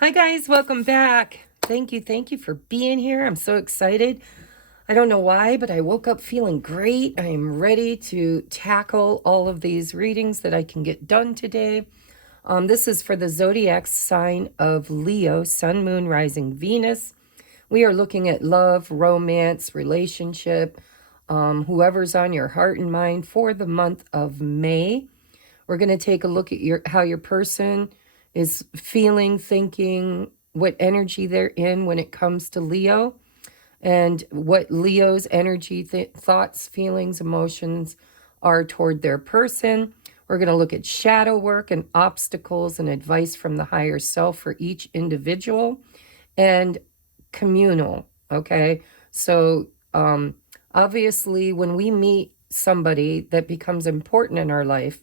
Hi guys, welcome back. Thank you for being here. I'm so excited. I don't know why, but I woke up feeling great. I am ready to tackle all of these readings that I can get done today. This is for the zodiac sign of Leo, Sun, Moon, Rising, Venus. We are looking at love, romance, relationship, whoever's on your heart and mind for the month of May. We're going to take a look at how your person is feeling, thinking, what energy they're in when it comes to Leo, and what Leo's energy, thoughts, feelings, emotions are toward their person. We're going to look at shadow work and obstacles and advice from the higher self for each individual, and communal. Okay. So, obviously, when we meet somebody that becomes important in our life,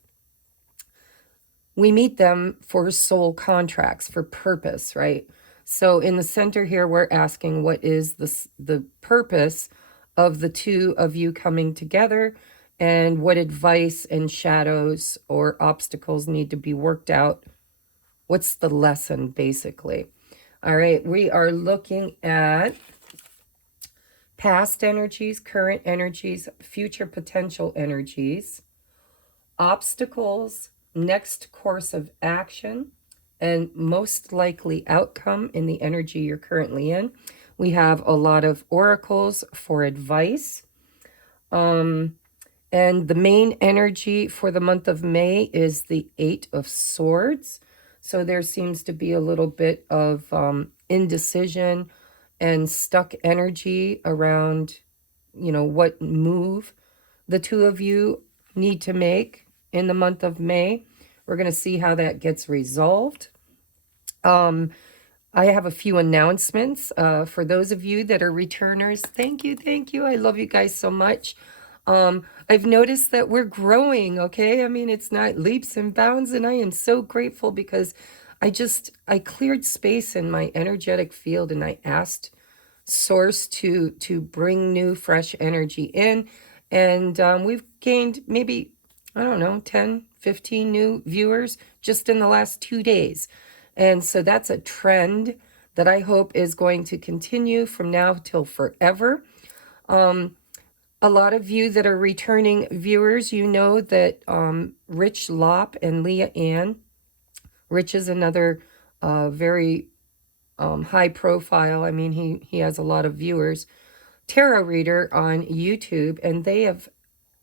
we meet them for soul contracts, for purpose, right? So in the center here, we're asking what is the purpose of the two of you coming together, and what advice and shadows or obstacles need to be worked out. What's the lesson, basically? All right, we are looking at past energies, current energies, future potential energies, obstacles, next course of action, and most likely outcome in the energy you're currently in. We have a lot of oracles for advice. And the main energy for the month of May is the Eight of Swords. So there seems to be a little bit of indecision and stuck energy around, what move the two of you need to make in the month of May. We're going to see how that gets resolved. I have a few announcements for those of you that are returners. Thank you. I love you guys so much. I've noticed that we're growing, okay? I mean, it's not leaps and bounds, and I am so grateful because I cleared space in my energetic field, and I asked Source to bring new, fresh energy in. And we've gained maybe, I don't know, 10, 15 new viewers just in the last 2 days. And so that's a trend that I hope is going to continue from now till forever. A lot of you that are returning viewers, you know that Rich Lop and Leah Ann. Rich is another very high profile. I mean, he has a lot of viewers. Tarot reader on YouTube, and they have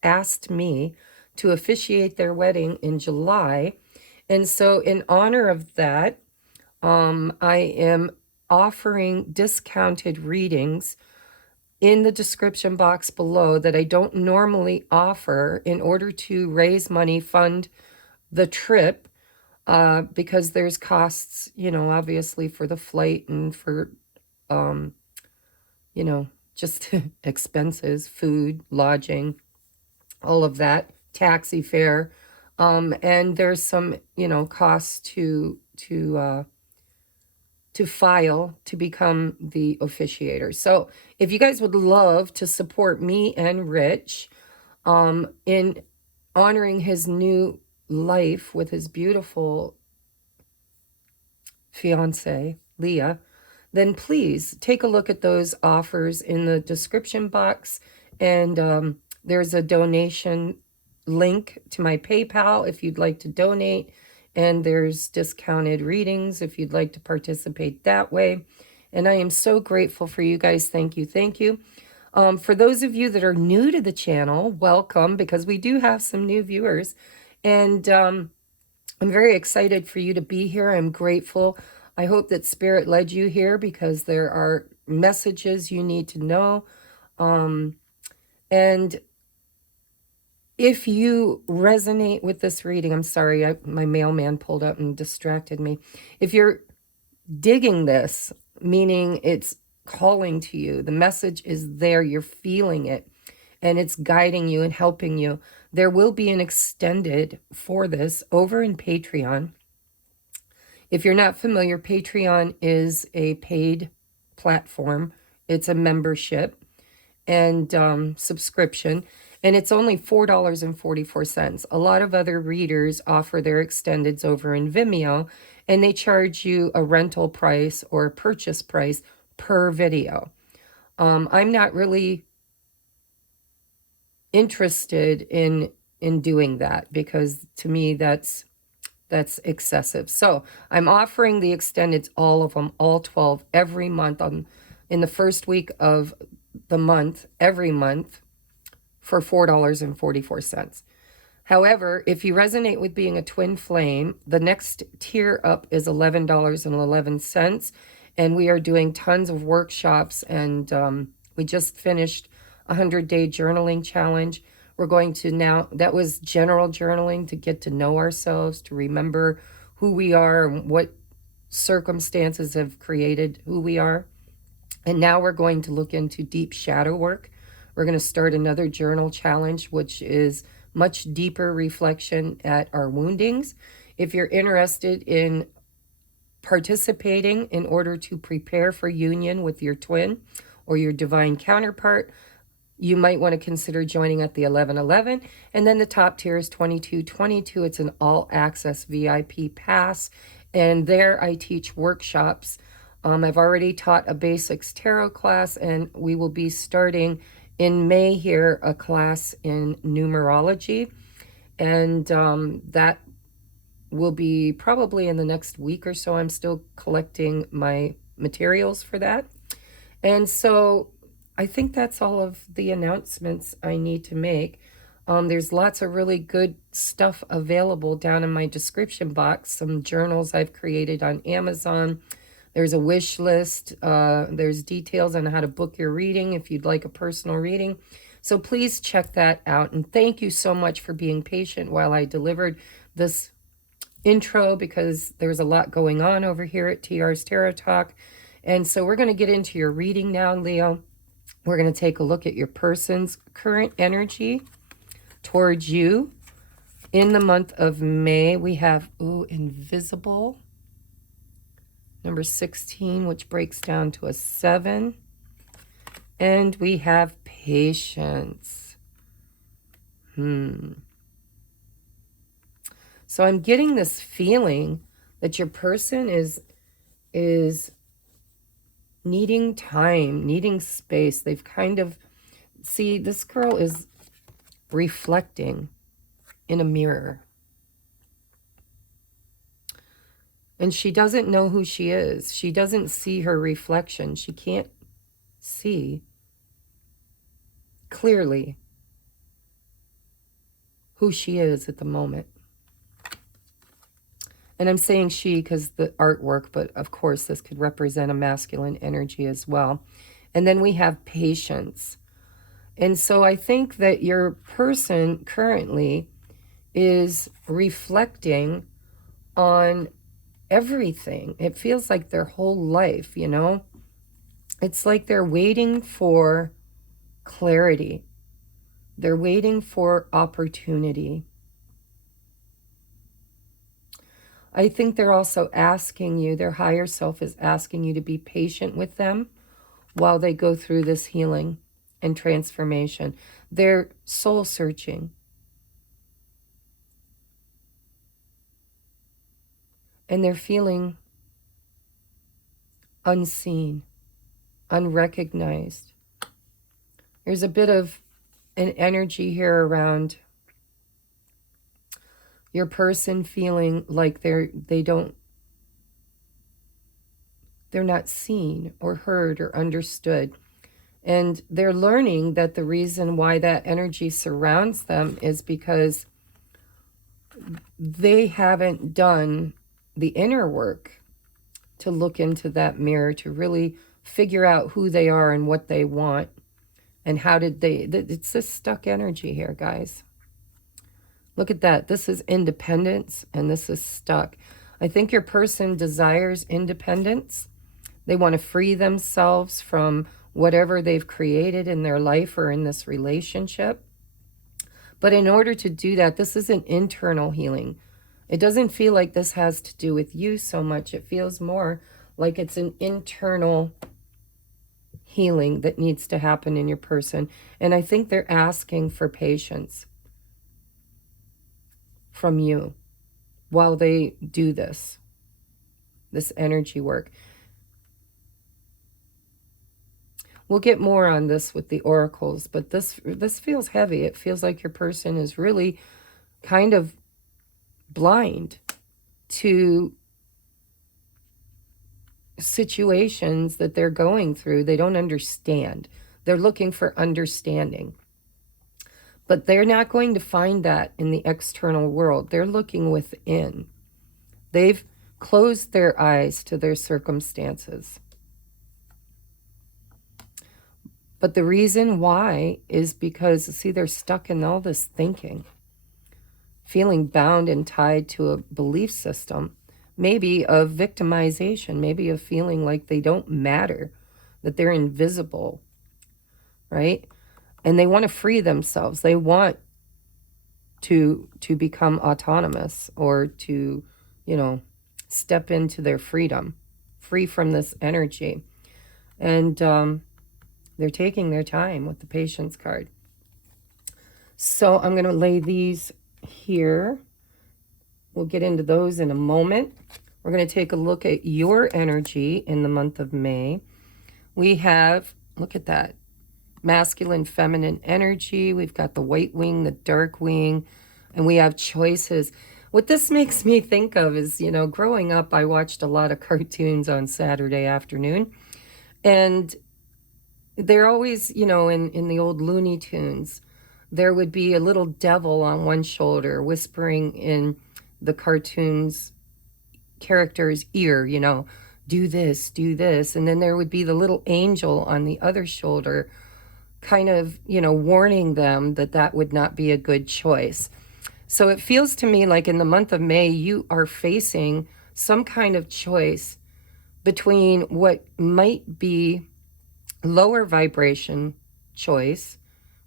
asked me to officiate their wedding in July. And so in honor of that, I am offering discounted readings in the description box below that I don't normally offer in order to raise money, fund the trip, because there's costs, obviously for the flight and for, just expenses, food, lodging, all of that, taxi fare. And there's some, costs to file to become the officiator. So if you guys would love to support me and Rich in honoring his new life with his beautiful fiance, Leah, then please take a look at those offers in the description box. And there's a donation link to my PayPal if you'd like to donate. And there's discounted readings if you'd like to participate that way. And I am so grateful for you guys. Thank you. For those of you that are new to the channel, welcome, because we do have some new viewers. And I'm very excited for you to be here. I'm grateful. I hope that Spirit led you here because there are messages you need to know. And if you resonate with this reading, I'm sorry, my mailman pulled up and distracted me. If you're digging this, meaning it's calling to you, the message is there, you're feeling it, and it's guiding you and helping you, there will be an extended for this over in Patreon. If you're not familiar, Patreon is a paid platform. It's a membership and subscription. And it's only $4.44. A lot of other readers offer their extendeds over in Vimeo, and they charge you a rental price or a purchase price per video. I'm not really interested in doing that, because to me that's excessive. So I'm offering the extendeds, all of them, all 12, every month, in the first week of the month, every month, for $4.44. However, if you resonate with being a twin flame, the next tier up is $11.11, and we are doing tons of workshops, and we just finished a 100-day journaling challenge. We're going to now, that was general journaling to get to know ourselves, to remember who we are and what circumstances have created who we are. And now we're going to look into deep shadow work. We're going to start another journal challenge, which is much deeper reflection at our woundings. If you're interested in participating in order to prepare for union with your twin or your divine counterpart, you might want to consider joining at the 1111. And then the top tier is 2222. It's an all-access VIP pass. And there I teach workshops. I've already taught a basics tarot class, and we will be starting in May here a class in numerology. And that will be probably in the next week or so. I'm still collecting my materials for that. And so I think that's all of the announcements I need to make. There's lots of really good stuff available down in my description box. Some journals I've created on Amazon. There's a wish list. There's details on how to book your reading if you'd like a personal reading. So please check that out. And thank you so much for being patient while I delivered this intro, because there's a lot going on over here at TR's Tarot Talk. And so we're going to get into your reading now, Leo. We're going to take a look at your person's current energy towards you. In the month of May, we have, invisible. Number 16, which breaks down to a 7. And we have patience. So I'm getting this feeling that your person is needing time, needing space. They've kind of, see, this girl is reflecting in a mirror. And she doesn't know who she is. She doesn't see her reflection. She can't see clearly who she is at the moment. And I'm saying she because the artwork, but of course this could represent a masculine energy as well. And then we have patience. And so I think that your person currently is reflecting on everything. It feels like their whole life, you know? It's like they're waiting for clarity. They're waiting for opportunity. I think they're also asking you, their higher self is asking you to be patient with them while they go through this healing and transformation. They're soul searching. And they're feeling unseen, unrecognized. There's a bit of an energy here around your person feeling like they're not seen or heard or understood. And they're learning that the reason why that energy surrounds them is because they haven't done the inner work to look into that mirror, to really figure out who they are and what they want. And how did they, it's this stuck energy here, guys. Look at that. This is independence and this is stuck. I think your person desires independence. They want to free themselves from whatever they've created in their life or in this relationship. But in order to do that, this is an internal healing. It doesn't feel like this has to do with you so much. It feels more like it's an internal healing that needs to happen in your person. And I think they're asking for patience from you while they do this energy work. We'll get more on this with the oracles, but this feels heavy. It feels like your person is really kind of blind to situations that they're going through. They don't understand. They're looking for understanding. But they're not going to find that in the external world. They're looking within. They've closed their eyes to their circumstances. But the reason why is because, see, they're stuck in all this thinking, feeling bound and tied to a belief system, maybe of victimization, maybe of feeling like they don't matter, that they're invisible, right? And they want to free themselves. They want to become autonomous, or to, step into their freedom, free from this energy. And they're taking their time with the Patience card. So I'm going to lay these here. We'll get into those in a moment. We're going to take a look at your energy in the month of May. We have, look at that, masculine, feminine energy. We've got the white wing, the dark wing, and we have choices. What this makes me think of is, growing up, I watched a lot of cartoons on Saturday afternoon, and they're always, in the old Looney Tunes, there would be a little devil on one shoulder whispering in the cartoon's character's ear, do this, do this. And then there would be the little angel on the other shoulder kind of, warning them that that would not be a good choice. So it feels to me like in the month of May, you are facing some kind of choice between what might be lower vibration choice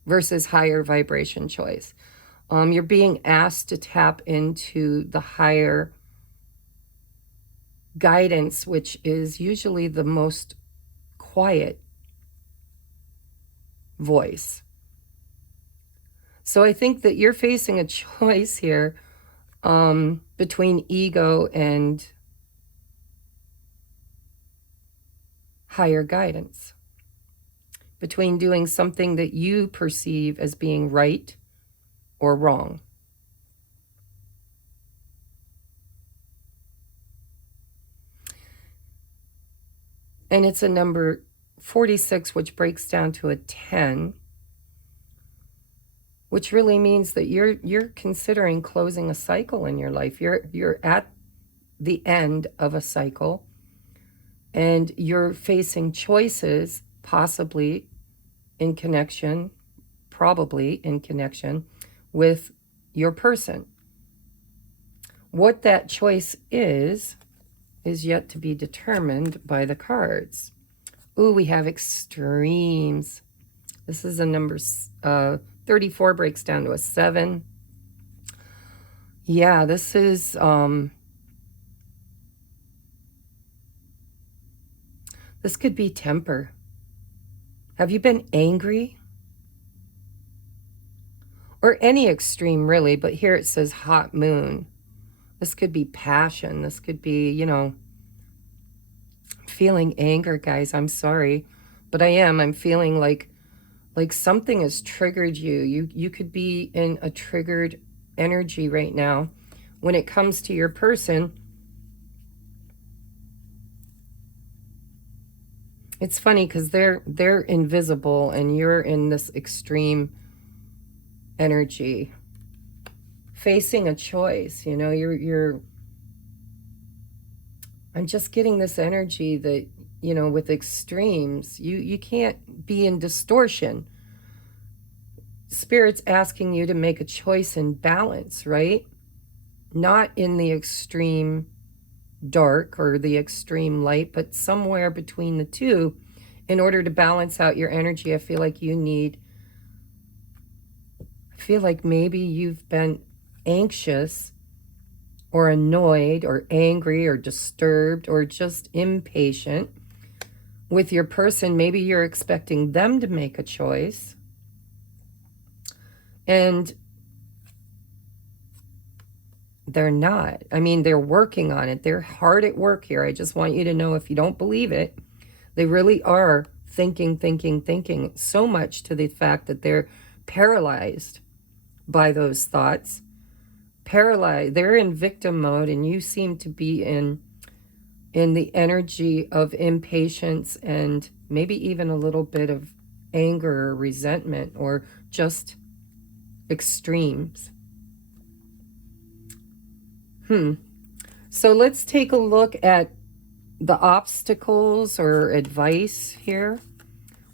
versus higher vibration choice. You're being asked to tap into the higher guidance, which is usually the most quiet voice. So I think that you're facing a choice here between ego and higher guidance, between doing something that you perceive as being right or wrong. And it's a number 46, which breaks down to a 10, which really means that you're considering closing a cycle in your life. You're at the end of a cycle, and you're facing choices, possibly in connection, probably in connection with your person. What that choice is yet to be determined by the cards. Ooh, we have extremes. This is a number 34, breaks down to a 7. Yeah, this is this could be temper. Have you been angry? Or any extreme, really, but here it says hot moon. This could be passion. This could be, feeling anger, guys. I'm sorry, but I'm feeling like something has triggered you. You could be in a triggered energy right now. When it comes to your person, it's funny because they're invisible and you're in this extreme energy, facing a choice. I'm just getting this energy that, with extremes, you can't be in distortion. Spirit's asking you to make a choice in balance, right? Not in the extreme dark or the extreme light, but somewhere between the two. In order to balance out your energy, I feel like maybe you've been anxious or annoyed or angry or disturbed or just impatient with your person, maybe you're expecting them to make a choice, and they're not. I mean, they're working on it. They're hard at work here. I just want you to know, if you don't believe it, they really are thinking so much to the fact that they're paralyzed by those thoughts. Paralyzed. They're in victim mode, and you seem to be in the energy of impatience and maybe even a little bit of anger or resentment, or just extremes. So let's take a look at the obstacles or advice here.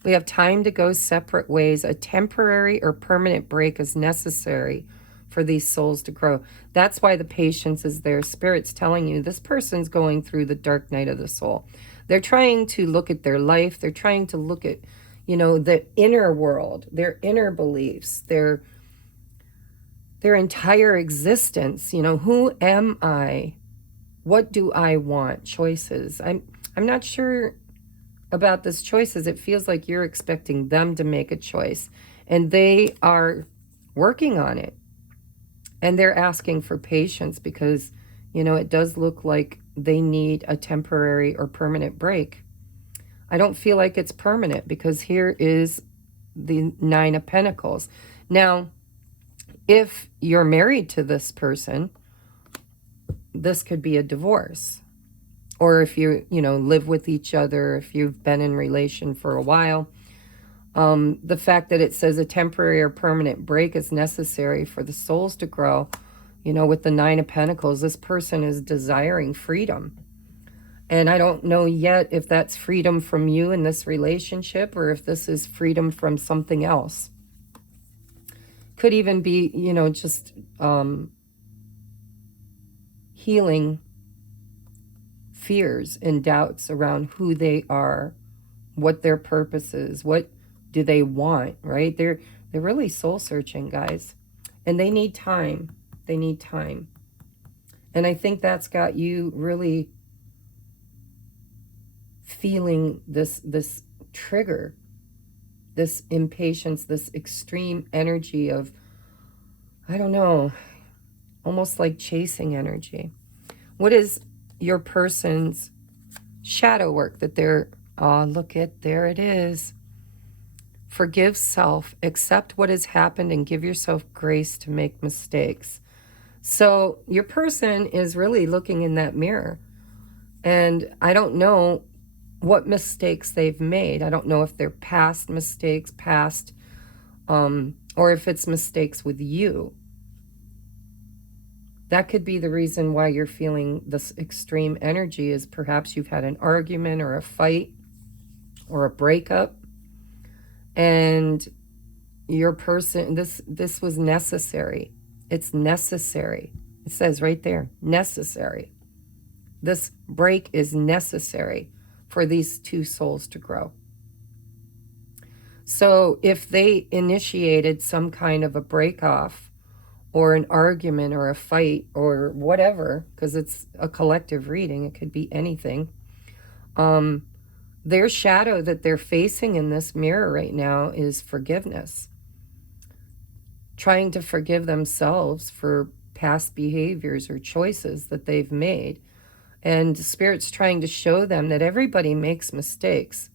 We have time to go separate ways. A temporary or permanent break is necessary for these souls to grow. That's why the patience is there. Spirit's telling you this person's going through the dark night of the soul. They're trying to look at their life. They're trying to look at, the inner world, their inner beliefs, their entire existence. Who am I? What do I want? Choices. I'm not sure about this choices. It feels like you're expecting them to make a choice, and they are working on it. And they're asking for patience because, it does look like they need a temporary or permanent break. I don't feel like it's permanent, because here is the Nine of Pentacles. Now, if you're married to this person, this could be a divorce. Or if you, live with each other, if you've been in relation for a while. The fact that it says a temporary or permanent break is necessary for the souls to grow, with the Nine of Pentacles, this person is desiring freedom. And I don't know yet if that's freedom from you in this relationship, or if this is freedom from something else. Could even be, just healing fears and doubts around who they are, what their purpose is, what do they want, right? They're really soul searching, guys, and they need time. They need time. And I think that's got you really feeling this trigger, this impatience, this extreme energy of, I don't know, almost like chasing energy. What is your person's shadow work that they're, look at, there it is. Forgive self, accept what has happened, and give yourself grace to make mistakes. So your person is really looking in that mirror. And I don't know what mistakes they've made. I don't know if they're past mistakes, or if it's mistakes with you. That could be the reason why you're feeling this extreme energy, is perhaps you've had an argument or a fight or a breakup, and your person, this was necessary. It's necessary. It says right there, necessary. This break is necessary for these two souls to grow. So if they initiated some kind of a break off, or an argument or a fight or whatever, because it's a collective reading, it could be anything, their shadow that they're facing in this mirror right now is forgiveness. Trying to forgive themselves for past behaviors or choices that they've made. And Spirit's trying to show them that everybody makes mistakes,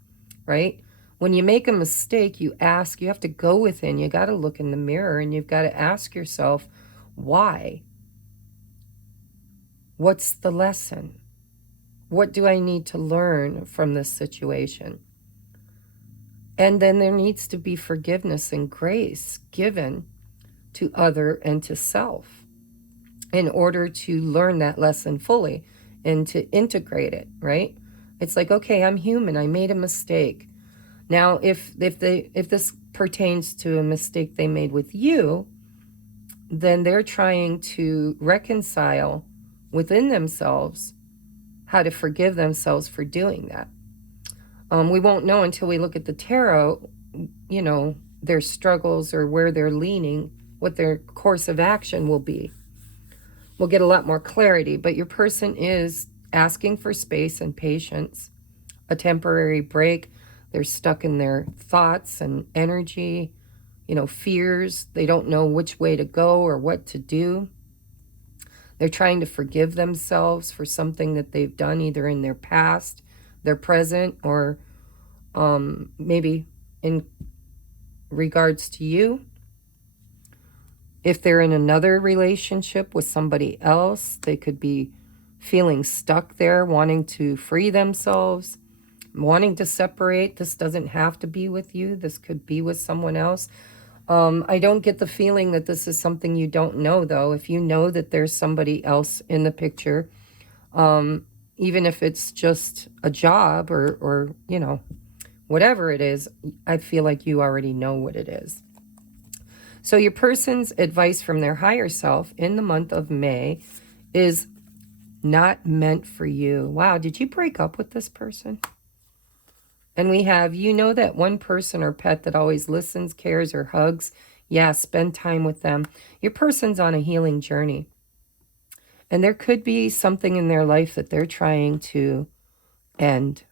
right? When you make a mistake, you have to go within, you got to look in the mirror, and you've got to ask yourself, why? What's the lesson? What do I need to learn from this situation? And then there needs to be forgiveness and grace given to other and to self in order to learn that lesson fully and to integrate it, right? It's like, okay, I'm human. I made a mistake. Now, if this pertains to a mistake they made with you, then they're trying to reconcile within themselves how to forgive themselves for doing that. We won't know until we look at the tarot, their struggles or where they're leaning, what their course of action will be. We'll get a lot more clarity, but your person is asking for space and patience. a temporary break. They're stuck in their thoughts and energy, fears. They don't know which way to go or what to do. They're trying to forgive themselves for something that they've done either in their past, their present, or maybe in regards to you. If they're in another relationship with somebody else, they could be feeling stuck there, wanting to free themselves, wanting to separate. This doesn't have to be with you. This could be with someone else. I don't get the feeling that this is something you don't know, though. If you know that there's somebody else in the picture, even if it's just a job or whatever it is, I feel like you already know what it is. So your person's advice from their higher self in the month of May is not meant for you. Wow, did you break up with this person? And we have, that one person or pet that always listens, cares, or hugs. Yeah, spend time with them. Your person's on a healing journey. And there could be something in their life that they're trying to end,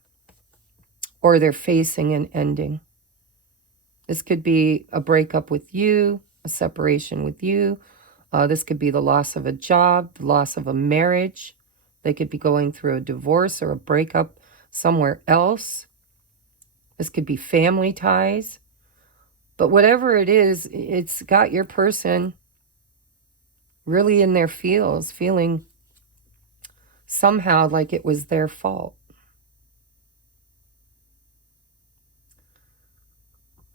or they're facing an ending. This could be a breakup with you, a separation with you. This could be the loss of a job, the loss of a marriage. They could be going through a divorce or a breakup somewhere else. This could be family ties. But whatever it is, it's got your person really in their feels, feeling somehow like it was their fault.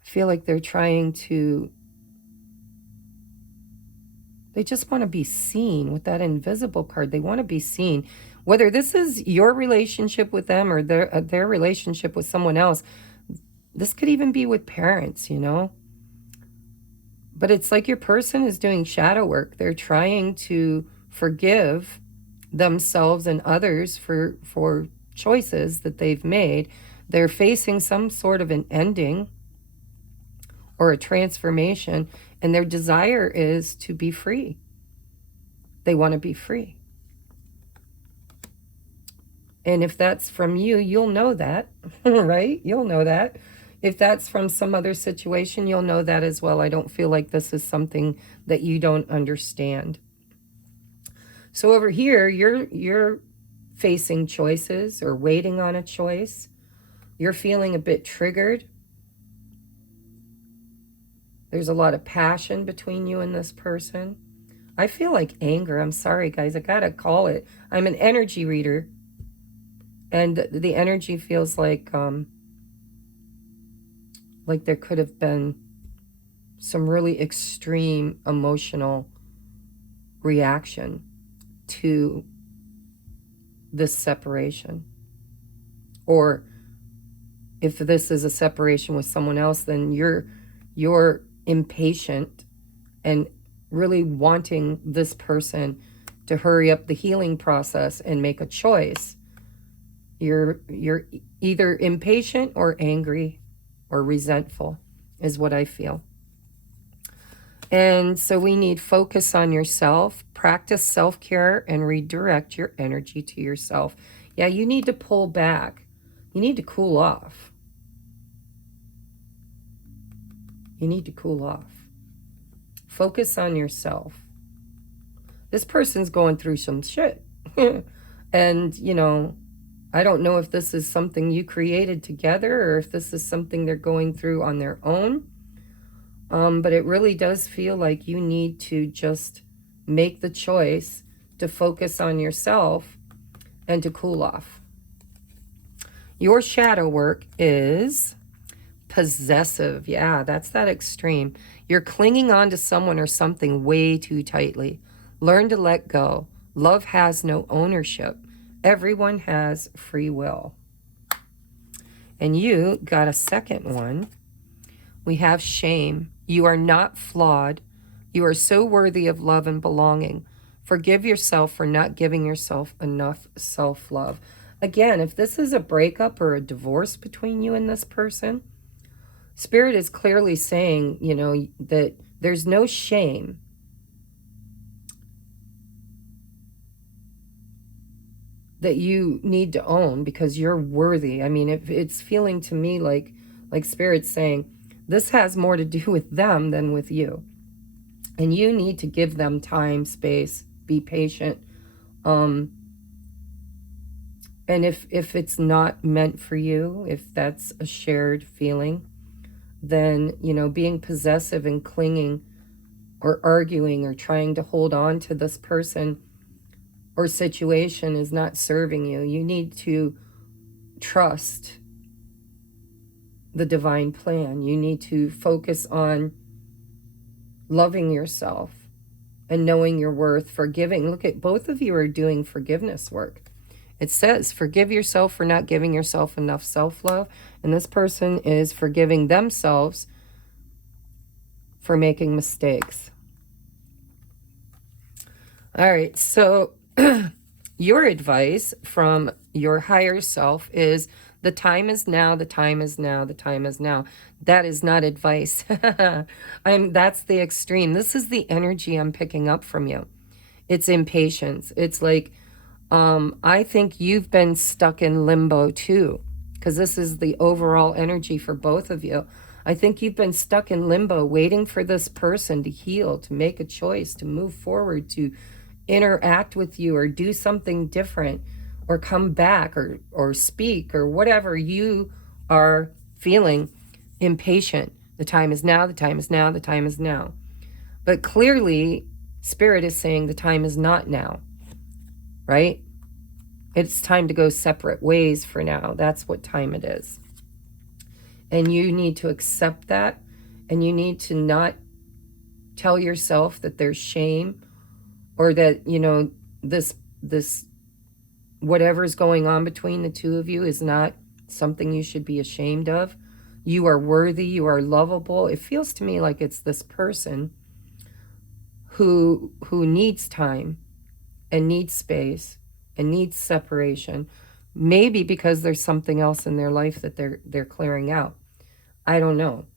I feel like they're trying to, they just want to be seen with that invisible card. They want to be seen. Whether this is your relationship with them or their relationship with someone else, this could even be with parents, But it's like your person is doing shadow work. They're trying to forgive themselves and others for choices that they've made. They're facing some sort of an ending or a transformation, and their desire is to be free. They want to be free. And if that's from you, you'll know that, right? You'll know that. If that's from some other situation, you'll know that as well. I don't feel like this is something that you don't understand. So over here, you're facing choices or waiting on a choice. You're feeling a bit triggered. There's a lot of passion between you and this person. I feel like anger. I'm sorry, guys. I gotta call it. I'm an energy reader. And the energy feels like there could have been some really extreme emotional reaction to this separation. Or if this is a separation with someone else, then you're impatient and really wanting this person to hurry up the healing process and make a choice. You're either impatient or angry or resentful is what I feel. And so we need focus on yourself, practice self-care, and redirect your energy to yourself. Yeah, you need to pull back. You need to cool off. You need to cool off. Focus on yourself. This person's going through some shit. And, I don't know if this is something you created together or if this is something they're going through on their own. But it really does feel like you need to just make the choice to focus on yourself and to cool off. Your shadow work is possessive. Yeah, that's that extreme. You're clinging on to someone or something way too tightly. Learn to let go. Love has no ownership. Everyone has free will. And you got a second one. We have shame. You are not flawed. You are so worthy of love and belonging. Forgive yourself for not giving yourself enough self-love. Again, if this is a breakup or a divorce between you and this person, Spirit is clearly saying, that there's no shame. that you need to own because you're worthy. I mean, it's feeling to me like Spirit's saying, this has more to do with them than with you. And you need to give them time, space, be patient. And if it's not meant for you, if that's a shared feeling, then, you know, being possessive and clinging or arguing or trying to hold on to this person or situation is not serving you. You need to trust the divine plan. You need to focus on loving yourself and knowing your worth, forgiving. Look at, both of you are doing forgiveness work. It says, forgive yourself for not giving yourself enough self-love. And this person is forgiving themselves for making mistakes. All right, so your advice from your higher self is, the time is now, the time is now, the time is now. That is not advice. That's the extreme. This is the energy I'm picking up from you. It's impatience. It's like, I think you've been stuck in limbo too, because this is the overall energy for both of you. I think you've been stuck in limbo, waiting for this person to heal, to make a choice, to move forward, to interact with you or do something different or come back or speak or whatever. You are feeling impatient. The time is now, the time is now, the time is now. But clearly, Spirit is saying the time is not now, right? It's time to go separate ways for now. That's what time it is. And you need to accept that, and you need to not tell yourself that there's shame or that, you know, this whatever's going on between the two of you is not something you should be ashamed of. You are worthy, you are lovable. It feels to me like it's this person who needs time and needs space and needs separation, maybe because there's something else in their life that they're clearing out. I don't know.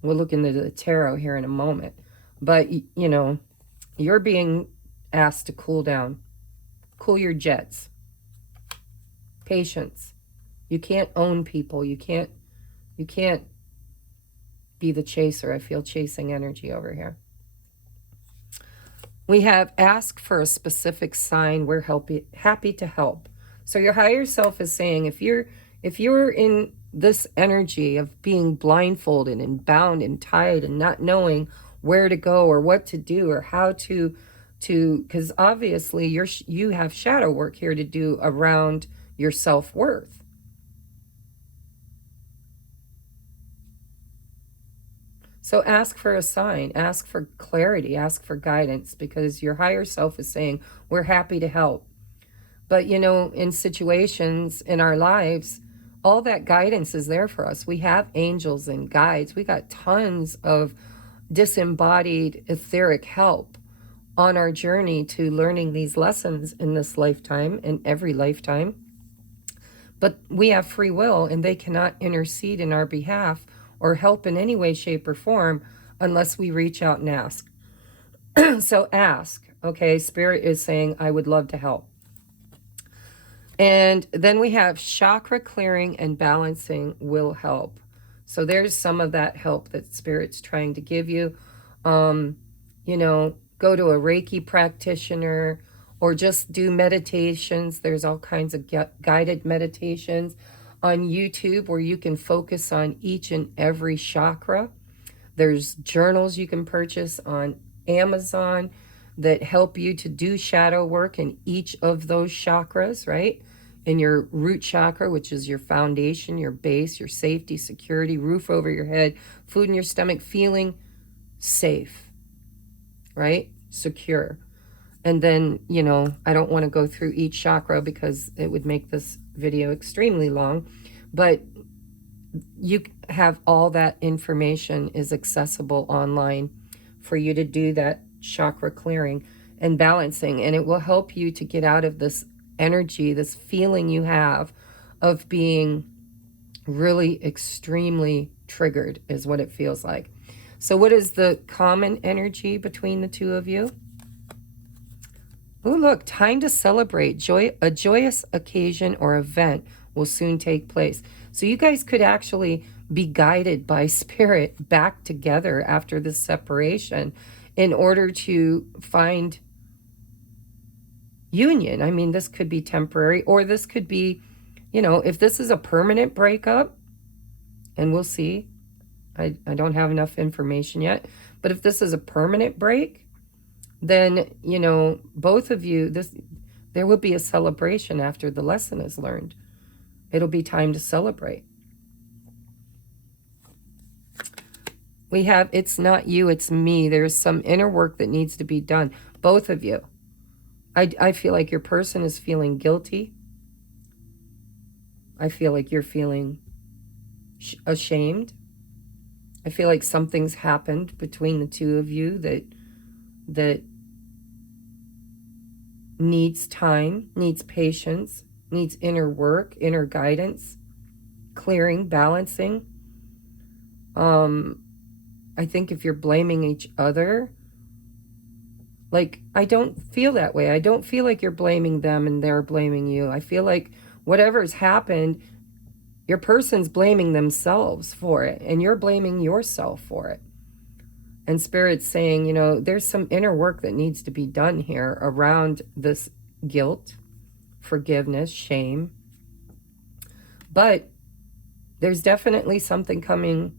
We'll look into the tarot here in a moment. But, you know, you're being asked to cool down. Cool your jets. Patience. You can't own people. You can't be the chaser. I feel chasing energy over here. We have ask for a specific sign. We're happy to help. So your higher self is saying, if you're in this energy of being blindfolded and bound and tied and not knowing where to go or what to do or how to because obviously you have shadow work here to do around your self-worth. So ask for a sign, ask for clarity, ask for guidance, because your higher self is saying, we're happy to help. But, you know, in situations in our lives, all that guidance is there for us. We have angels and guides. We got tons of disembodied etheric help on our journey to learning these lessons in this lifetime and every lifetime. But we have free will, and they cannot intercede in our behalf or help in any way, shape, or form unless we reach out and ask. So ask, okay? Spirit is saying, I would love to help. And then we have chakra clearing and balancing will help. So there's some of that help that Spirit's trying to give you. You know, go to a Reiki practitioner or just do meditations. There's all kinds of guided meditations on YouTube where you can focus on each and every chakra. There's journals you can purchase on Amazon that help you to do shadow work in each of those chakras, right? In your root chakra, which is your foundation, your base, your safety, security, roof over your head, food in your stomach, feeling safe, right? Secure. And then, you know, I don't want to go through each chakra because it would make this video extremely long, but you have all that information is accessible online for you to do that chakra clearing and balancing, and it will help you to get out of this energy, this feeling you have of being really extremely triggered is what it feels like. So what is the common energy between the two of you? Oh, look, time to celebrate. A joyous occasion or event will soon take place. So you guys could actually be guided by spirit back together after this separation in order to find union. I mean, this could be temporary, or this could be, you know, if this is a permanent breakup, and we'll see. I don't have enough information yet. But if this is a permanent break, then, you know, both of you, there will be a celebration after the lesson is learned. It'll be time to celebrate. We have, it's not you, it's me. There's some inner work that needs to be done. Both of you. I feel like your person is feeling guilty. I feel like you're feeling ashamed. I feel like something's happened between the two of you that needs time, needs patience, needs inner work, inner guidance, clearing, balancing. I think if you're blaming each other, like, I don't feel that way. I don't feel like you're blaming them and they're blaming you. I feel like whatever's happened, your person's blaming themselves for it, and you're blaming yourself for it. And Spirit's saying, you know, there's some inner work that needs to be done here around this guilt, forgiveness, shame. But there's definitely something coming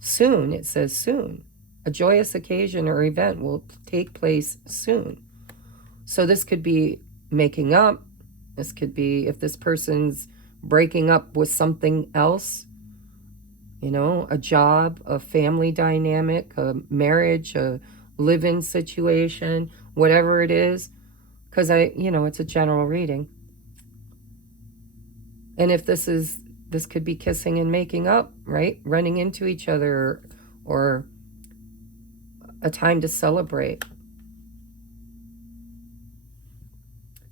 soon. It says soon. A joyous occasion or event will take place soon. So this could be making up. This could be if this person's breaking up with something else, you know, a job, a family dynamic, a marriage, a live-in situation, whatever it is, because you know, it's a general reading. And if this could be kissing and making up, right? Running into each other, or a time to celebrate.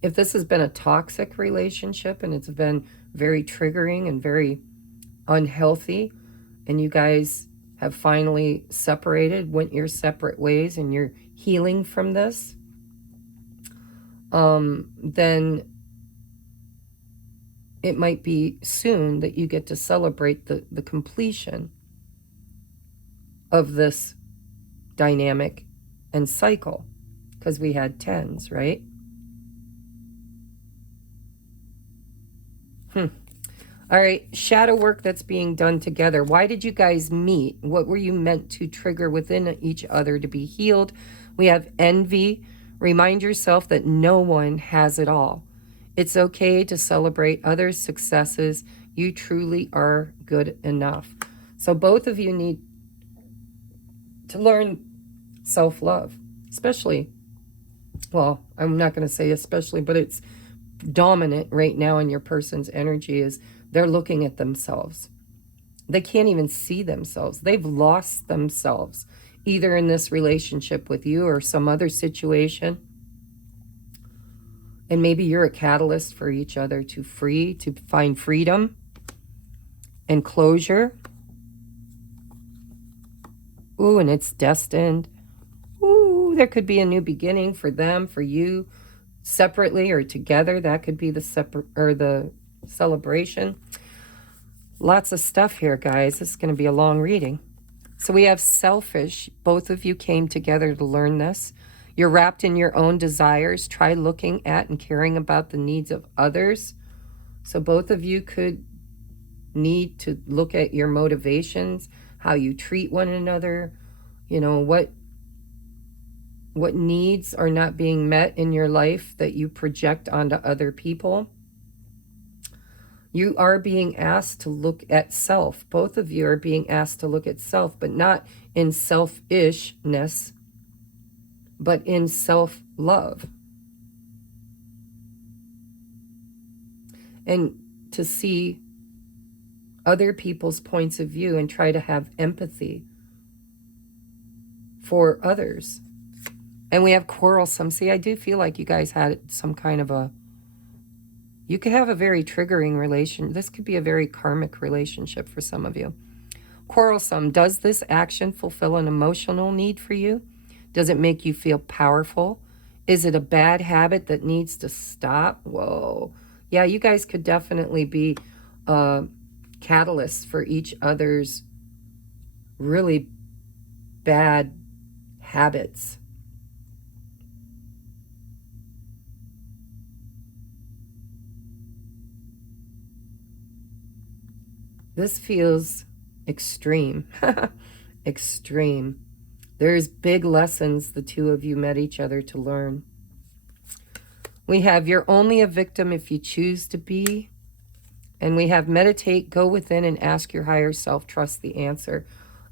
If this has been a toxic relationship and it's been very triggering and very unhealthy, and you guys have finally separated, went your separate ways, and you're healing from this, then it might be soon that you get to celebrate the completion of this dynamic and cycle, because we had tens, right? All right, shadow work that's being done together. Why did you guys meet? What were you meant to trigger within each other to be healed? We have envy. Remind yourself that no one has it all. It's okay to celebrate others' successes. You truly are good enough. So both of you need to learn self-love, especially, well, I'm not going to say especially, but it's dominant right now in your person's energy is they're looking at themselves. They can't even see themselves. They've lost themselves, either in this relationship with you or some other situation. And maybe you're a catalyst for each other to find freedom and closure. Ooh, and it's destined. Ooh, there could be a new beginning for them, for you, separately or together. That could be the celebration. Lots of stuff here, guys. This is going to be a long reading. So we have selfish. Both of you came together to learn this. You're wrapped in your own desires. Try looking at and caring about the needs of others. So both of you could need to look at your motivations, how you treat one another, you know, what needs are not being met in your life that you project onto other people. You are being asked to look at self. Both of you are being asked to look at self, but not in selfishness, but in self-love. And to see other people's points of view and try to have empathy for others. And we have quarrelsome. See, I do feel like you guys had some kind of you could have a very triggering relation. This could be a very karmic relationship for some of you. Quarrelsome. Does this action fulfill an emotional need for you? Does it make you feel powerful? Is it a bad habit that needs to stop? Whoa. Yeah, you guys could definitely be catalysts for each other's really bad habits. This feels extreme. Extreme. There's big lessons the two of you met each other to learn. We have you're only a victim if you choose to be. And we have meditate, go within and ask your higher self, trust the answer.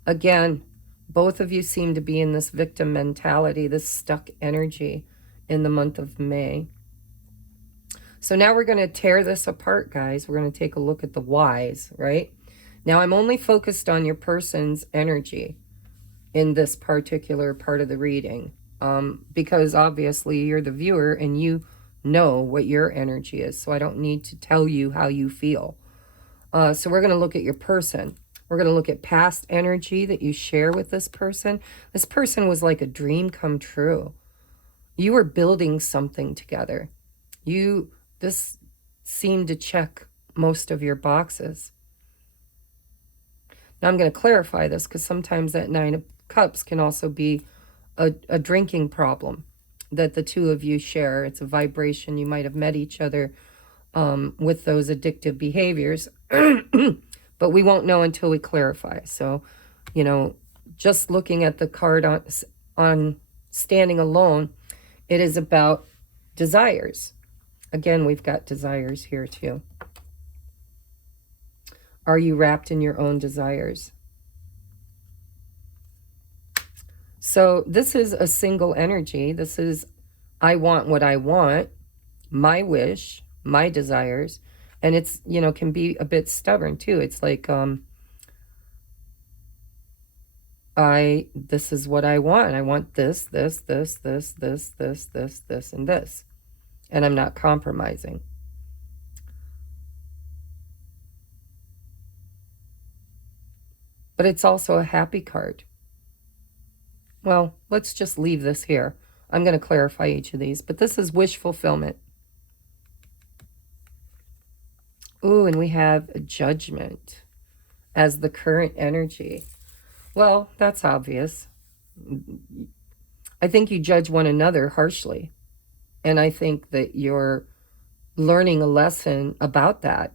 Again, both of you seem to be in this victim mentality, this stuck energy in the month of May. So now we're going to tear this apart, guys. We're going to take a look at the whys, right? Now I'm only focused on your person's energy in this particular part of the reading, because obviously you're the viewer and you know what your energy is, so I don't need to tell you how you feel. So we're going to look at your person. We're going to look at past energy that you share with this person. This person was like a dream come true. You were building something together. This seemed to check most of your boxes. Now I'm going to clarify this because sometimes that 9 of Cups can also be a drinking problem that the two of you share. It's a vibration. You might have met each other with those addictive behaviors, but we won't know until we clarify. So, you know, just looking at the card on standing alone, it is about desires. Again, we've got desires here too. Are you wrapped in your own desires? So this is a single energy. This is, I want what I want, my wish, my desires. And it's, you know, can be a bit stubborn too. It's like, this is what I want. I want this, and this. And I'm not compromising. But it's also a happy card. Well, let's just leave this here. I'm going to clarify each of these, but this is wish fulfillment. Ooh, and we have a judgment as the current energy. Well, that's obvious. I think you judge one another harshly. And I think that you're learning a lesson about that.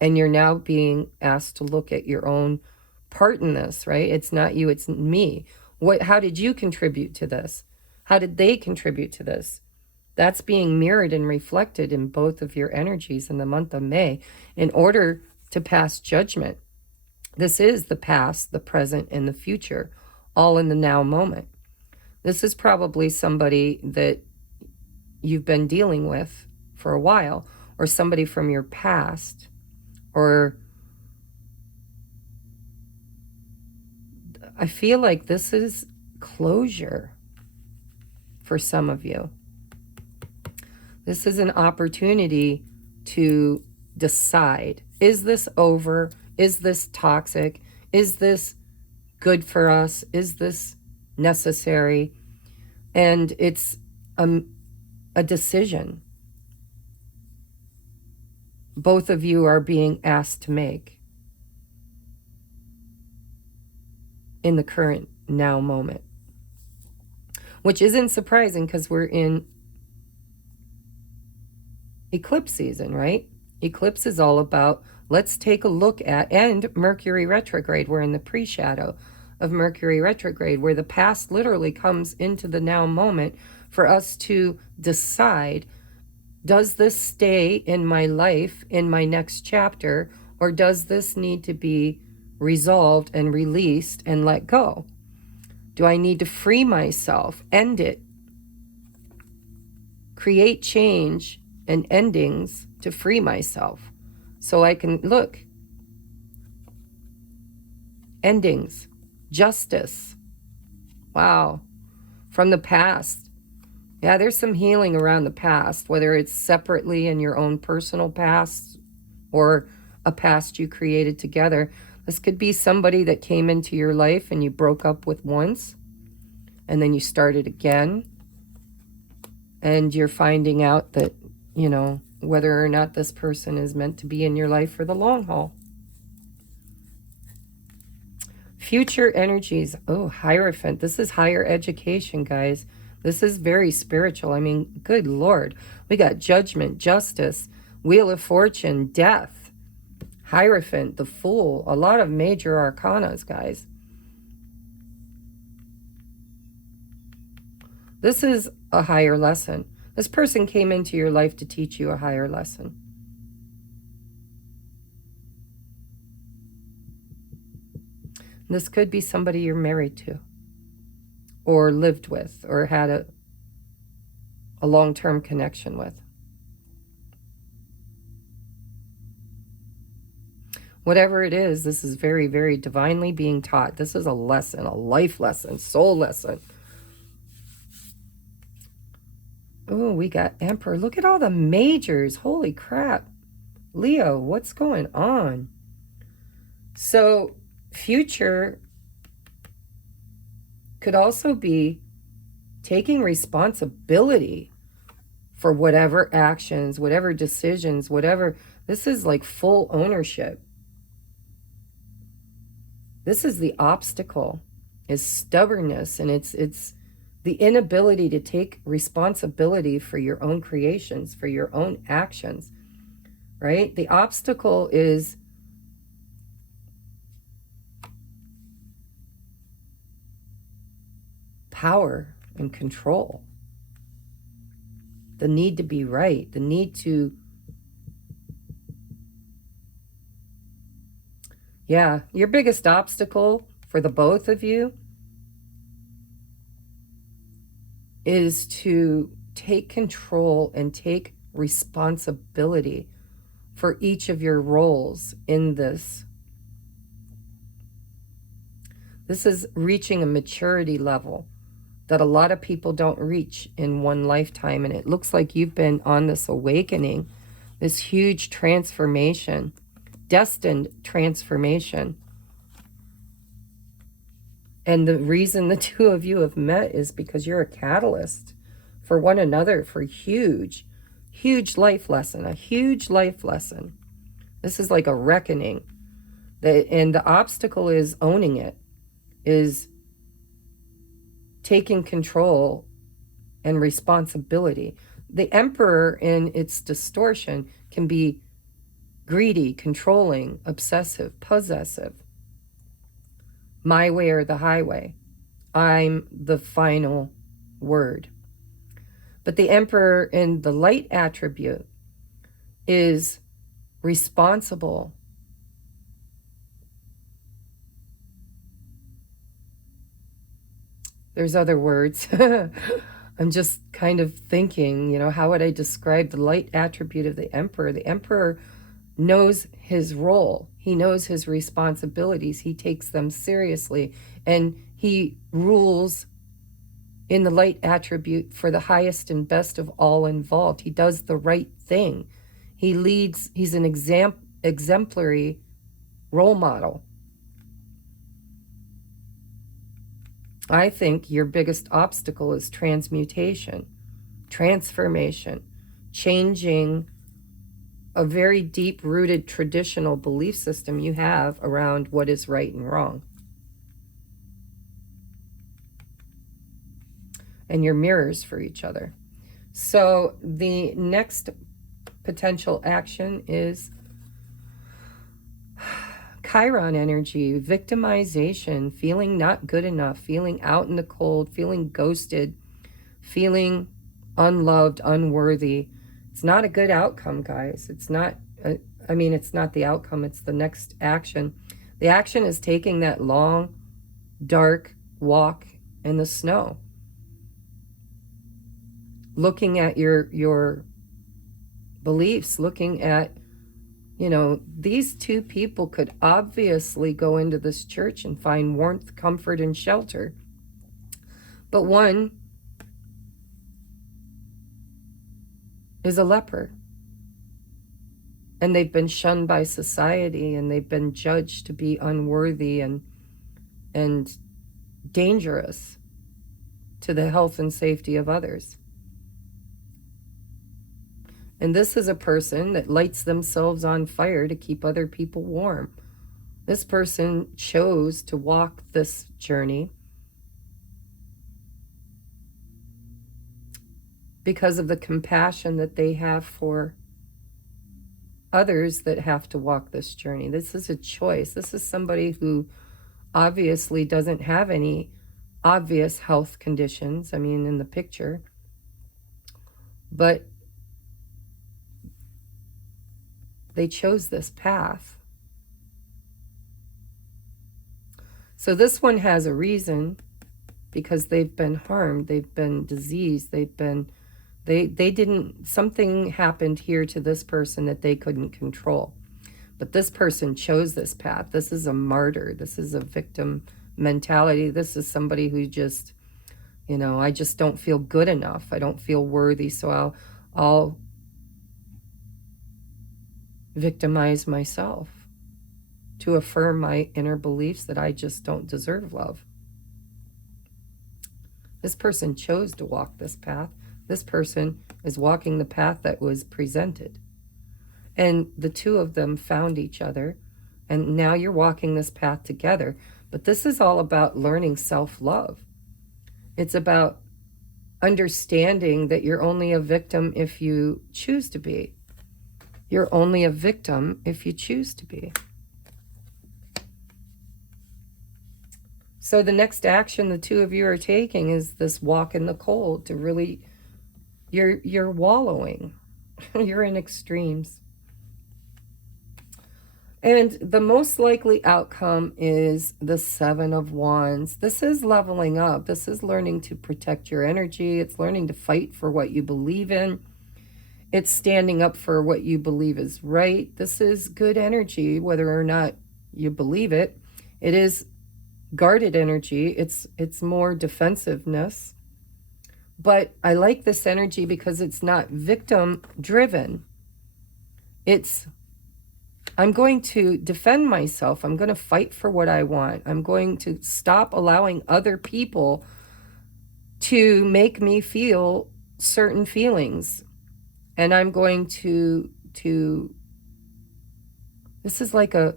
And you're now being asked to look at your own part in this, right? It's not you, it's me. How did you contribute to this? How did they contribute to this? That's being mirrored and reflected in both of your energies in the month of May in order to pass judgment. This is the past, the present, and the future, all in the now moment. This is probably somebody that you've been dealing with for a while, or somebody from your past, or I feel like this is closure for some of you. This is an opportunity to decide, is this over? Is this toxic? Is this good for us? Is this necessary? And it's a decision both of you are being asked to make in the current now moment, which isn't surprising because we're in eclipse season, right? Eclipse is all about, let's take a look at, and Mercury Retrograde. We're in the pre-shadow of Mercury Retrograde, where the past literally comes into the now moment for us to decide, does this stay in my life, in my next chapter, or does this need to be resolved and released and let go? Do I need to free myself, end it, create change and endings to free myself so I can look? Endings, justice. Wow. From the past. Yeah, there's some healing around the past, whether it's separately in your own personal past or a past you created together. This could be somebody that came into your life and you broke up with once, and then you started again. And you're finding out that, you know, whether or not this person is meant to be in your life for the long haul. Future energies. Oh, Hierophant. This is higher education, guys. This is very spiritual. I mean, good Lord. We got Judgment, Justice, Wheel of Fortune, Death, Hierophant, the Fool. A lot of major arcanas, guys. This is a higher lesson. This person came into your life to teach you a higher lesson. This could be somebody you're married to, or lived with, or had a long-term connection with. Whatever it is, this is very, very divinely being taught. This is a lesson, a life lesson, soul lesson. Oh, we got Emperor. Look at all the majors. Holy crap. Leo, what's going on? So, future could also be taking responsibility for whatever actions, whatever decisions, whatever. This is like full ownership. This is the obstacle, is stubbornness, and it's the inability to take responsibility for your own creations, for your own actions, right? The obstacle is power and control. The need to be right, the need to, yeah, your biggest obstacle for the both of you is to take control and take responsibility for each of your roles in this. This is reaching a maturity level that a lot of people don't reach in one lifetime. And it looks like you've been on this awakening, this huge transformation, destined transformation. And the reason the two of you have met is because you're a catalyst for one another, for huge, huge life lesson, a huge life lesson. This is like a reckoning. And the obstacle is owning it, is taking control and responsibility. The Emperor in its distortion can be greedy, controlling, obsessive, possessive. My way or the highway. I'm the final word. But the Emperor in the light attribute is responsible. There's other words. I'm just kind of thinking, you know, how would I describe the light attribute of the Emperor? The Emperor knows his role. He knows his responsibilities. He takes them seriously. And he rules in the light attribute for the highest and best of all involved. He does the right thing. He leads. He's an exemplary role model. I think your biggest obstacle is transmutation, transformation, changing a very deep-rooted traditional belief system you have around what is right and wrong. And you're mirrors for each other. So the next potential action is Chiron energy, victimization, feeling not good enough, feeling out in the cold, feeling ghosted, feeling unloved, unworthy. It's not a good outcome, guys. It's not, it's not the outcome. It's the next action. The action is taking that long, dark walk in the snow. Looking at your beliefs, looking at, you know, these two people could obviously go into this church and find warmth, comfort, and shelter. But one is a leper. And they've been shunned by society, and they've been judged to be unworthy and dangerous to the health and safety of others. And this is a person that lights themselves on fire to keep other people warm. This person chose to walk this journey because of the compassion that they have for others that have to walk this journey. This is a choice. This is somebody who obviously doesn't have any obvious health conditions, I mean, in the picture, but they chose this path. So this one has a reason, because they've been harmed, they've been diseased, they didn't, something happened here to this person that they couldn't control. But this person chose this path. This is a martyr. This is a victim mentality. This is somebody who just, you know, I just don't feel good enough. I don't feel worthy, so I'll victimize myself to affirm my inner beliefs that I just don't deserve love. This person chose to walk this path. This person is walking the path that was presented. And the two of them found each other, and now you're walking this path together. But this is all about learning self-love. It's about understanding that you're only a victim if you choose to be. You're only a victim if you choose to be. So the next action the two of you are taking is this walk in the cold to really, you're wallowing. You're in extremes. And the most likely outcome is the Seven of Wands. This is leveling up. This is learning to protect your energy. It's learning to fight for what you believe in. It's standing up for what you believe is right. This is good energy, whether or not you believe it. It is guarded energy. It's more defensiveness. But I like this energy because it's not victim driven. It's, I'm going to defend myself. I'm going to fight for what I want. I'm going to stop allowing other people to make me feel certain feelings. And I'm going to this is like a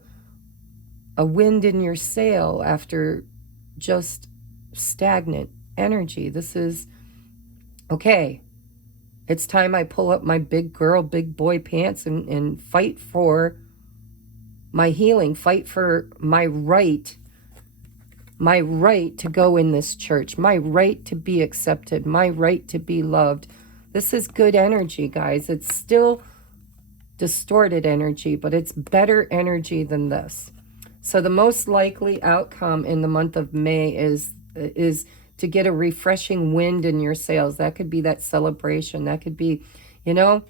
wind in your sail after just stagnant energy. This is, okay, it's time I pull up my big girl, big boy pants and fight for my healing, fight for my right to go in this church, my right to be accepted, my right to be loved. This is good energy, guys. It's still distorted energy, but it's better energy than this. So the most likely outcome in the month of May is to get a refreshing wind in your sails. That could be that celebration. That could be, you know,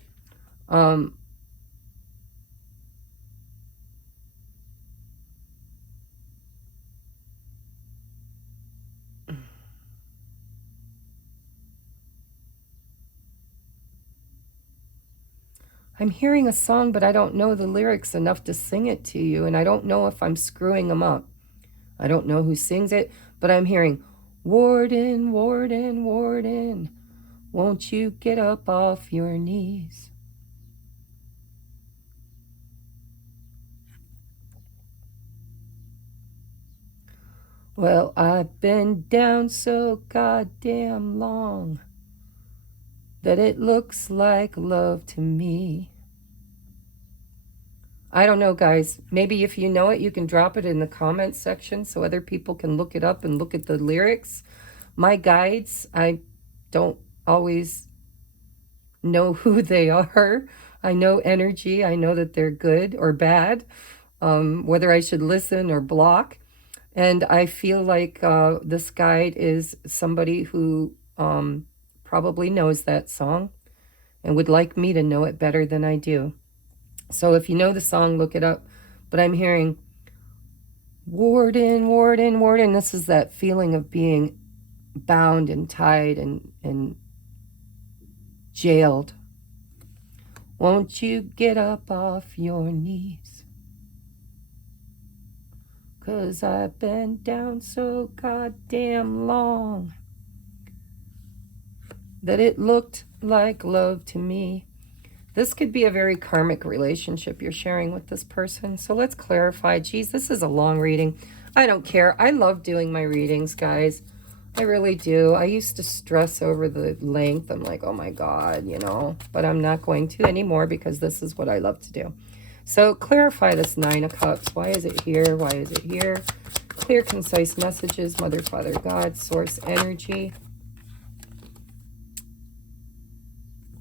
I'm hearing a song, but I don't know the lyrics enough to sing it to you, and I don't know if I'm screwing them up. I don't know who sings it, but I'm hearing, Warden, Warden, Warden, won't you get up off your knees? Well, I've been down so goddamn long that it looks like love to me. I don't know, guys. Maybe if you know it, you can drop it in the comments section so other people can look it up and look at the lyrics. My guides, I don't always know who they are. I know energy. I know that they're good or bad, whether I should listen or block. And I feel like this guide is somebody who probably knows that song and would like me to know it better than I do. So if you know the song, look it up. But I'm hearing, Warden, Warden, Warden. This is that feeling of being bound and tied and jailed. Won't you get up off your knees? 'Cause I've been down so goddamn long that it looked like love to me. This could be a very karmic relationship you're sharing with this person. So let's clarify. Geez, this is a long reading. I don't care. I love doing my readings, guys. I really do. I used to stress over the length. I'm like, oh my God, you know, but I'm not going to anymore because this is what I love to do. So clarify this Nine of Cups. Why is it here? Why is it here? Clear, concise messages, Mother, Father, God, Source, energy.